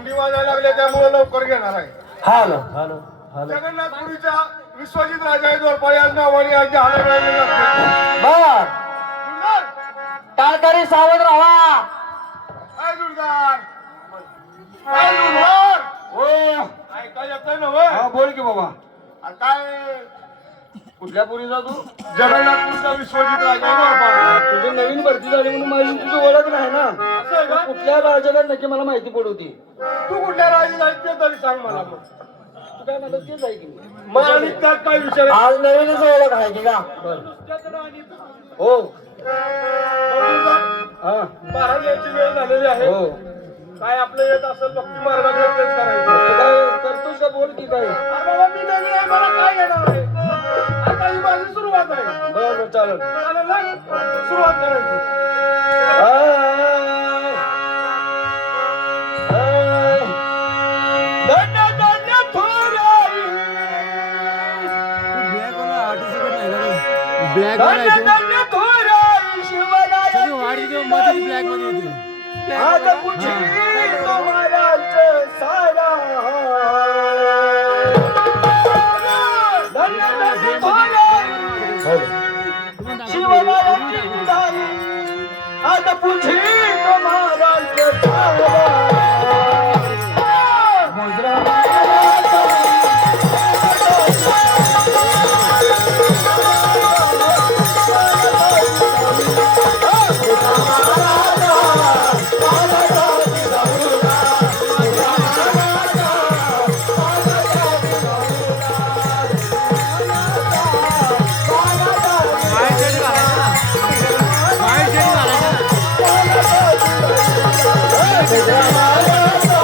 थंडी वाजायला लागले त्यामुळे लवकर घेणार आहे. हॅलो हॅलो हॅलो जगन्नाथपुरीच्या विश्वजित राजा जोरपाळे या नावाने आज जहाल मिळाले जाते. बर जोरदार टाळकरी सावध राहा. काय जोरदार काय जोरदार हो ऐका येतंय ना होय? हा बोल की बाबा. काय कुठल्या पुरीचा तू? जगन्नाथपुरीचा विश्वजित राजा जोरपाळे. तुझी नवीन भरती झाली म्हणून माझी तुझी ओळख नाही ना. असं आहे का? कुठल्या राजाला नक्की मला माहिती पडवती. तू कुठल्या राजाला आहे ते तरी सांग मला मग. तू काय म्हणत तेच आहे की मग आणि त्यात काय विचार आहे? आज नवीनच ओळख आहे की का? हो हा महाराज याची वेळ झालेली आहे. हो काय आपलं येत असेल भक्ती मार्गाने तेच करायचं. तू काय करतोस का बोल की काय? अरे बाबा मी नवीन आहे मला काय येणार आहे? आता ही माझी सुरुवात आहे. बरं चालेल. चालेल ना? सुरुवात करायची. धन्य धन्य थोराई. धन्य धन्य थोराई शिवरायाची आज पुढची तुम्हालाच सारा. धन्य धन्य थोराई शिवरायाची विदाई. आज पुढची तुम्हालाच सारा. Wow.